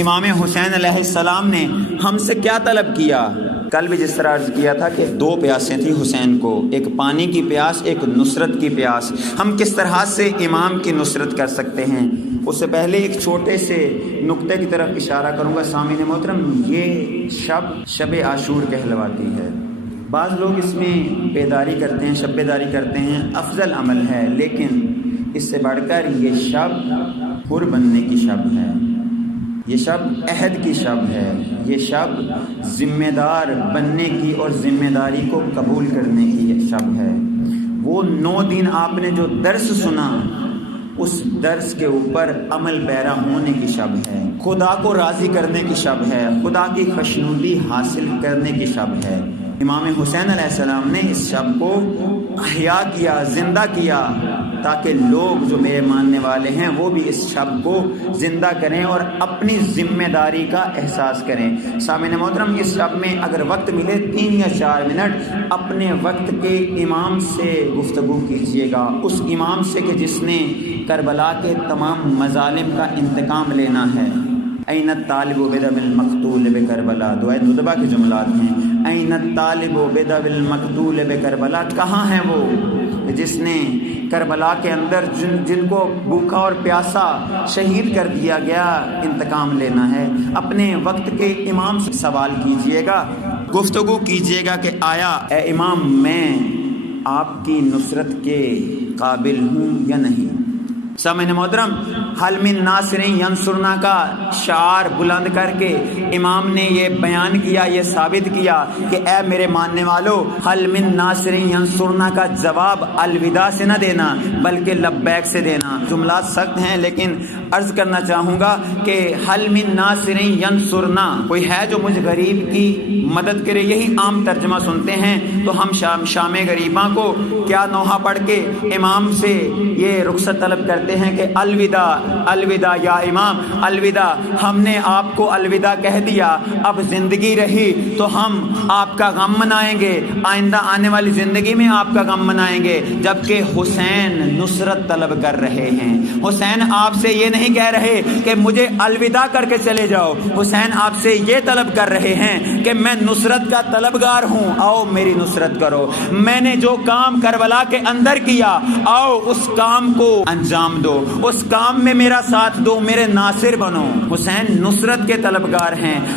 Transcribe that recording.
امام حسین علیہ السلام نے ہم سے کیا طلب کیا؟ کل بھی جس طرح عرض کیا تھا کہ دو پیاسیں تھیں حسین کو، ایک پانی کی پیاس، ایک نصرت کی پیاس۔ ہم کس طرح سے امام کی نصرت کر سکتے ہیں؟ اس سے پہلے ایک چھوٹے سے نقطے کی طرف اشارہ کروں گا سامعین محترم۔ یہ شب عاشور کہلواتی ہے۔ بعض لوگ اس میں بیداری کرتے ہیں، شب بیداری کرتے ہیں، افضل عمل ہے، لیکن اس سے بڑھ کر یہ شب حر بننے کی شب ہے، یہ شب عہد کی شب ہے، یہ شب ذمہ دار بننے کی اور ذمہ داری کو قبول کرنے کی شب ہے۔ وہ 9 دن آپ نے جو درس سنا، اس درس کے اوپر عمل پیرا ہونے کی شب ہے، خدا کو راضی کرنے کی شب ہے، خدا کی خوشنودی حاصل کرنے کی شب ہے۔ امام حسین علیہ السلام نے اس شب کو احیا کیا، زندہ کیا، تاکہ لوگ جو میرے ماننے والے ہیں وہ بھی اس شب کو زندہ کریں اور اپنی ذمہ داری کا احساس کریں۔ سامعین محترم، اس شب میں اگر وقت ملے 3 یا 4 منٹ اپنے وقت کے امام سے گفتگو کیجیے گا، اس امام سے کہ جس نے کربلا کے تمام مظالم کا انتقام لینا ہے۔ این الطالب بدم المقتول بکربلا، دعائے ندبہ کے جملات ہیں۔ این الطالب بدم المقتول بکربلا، کہاں ہیں وہ جس نے کربلا کے اندر جن کو بھوکا اور پیاسا شہید کر دیا گیا انتقام لینا ہے؟ اپنے وقت کے امام سے سوال کیجئے گا، گفتگو کیجئے گا کہ آیا اے امام میں آپ کی نصرت کے قابل ہوں یا نہیں؟ سامعین محترم، حل من ناصر ینصرنا کا شعار بلند کر کے امام نے یہ بیان کیا، یہ ثابت کیا کہ اے میرے ماننے والو، حل من ناصر ینصرنا کا جواب الوداع سے نہ دینا بلکہ لبیک سے دینا۔ جملات سخت ہیں لیکن عرض کرنا چاہوں گا کہ حل من ناصر ینصرنا، کوئی ہے جو مجھ غریب کی مدد کرے، یہی عام ترجمہ سنتے ہیں تو ہم شام غریباں کو کیا نوحہ پڑھ کے امام سے یہ رخصت طلب کرتے ہیں کہ الوداع الوداع یا امام، الوداع، ہم نے آپ کو الوداع کہہ دیا، اب زندگی رہی تو ہم آپ کا غم منائیں گے، آئندہ آنے والی زندگی میں آپ کا غم منائیں گے۔ جبکہ حسین نصرت طلب کر رہے ہیں، حسین آپ سے یہ نہیں کہہ رہے کہ مجھے الوداع کر کے چلے جاؤ، حسین آپ سے یہ طلب کر رہے ہیں کہ میں نصرت کا طلبگار ہوں، آؤ میری نصرت کرو، میں نے جو کام کربلا کے اندر کیا آؤ اس کام کو انجام دو، اس کام میں میرا ساتھ دو، میرے ناصر بنو۔ حسین نصرت کے طلبگار ہیں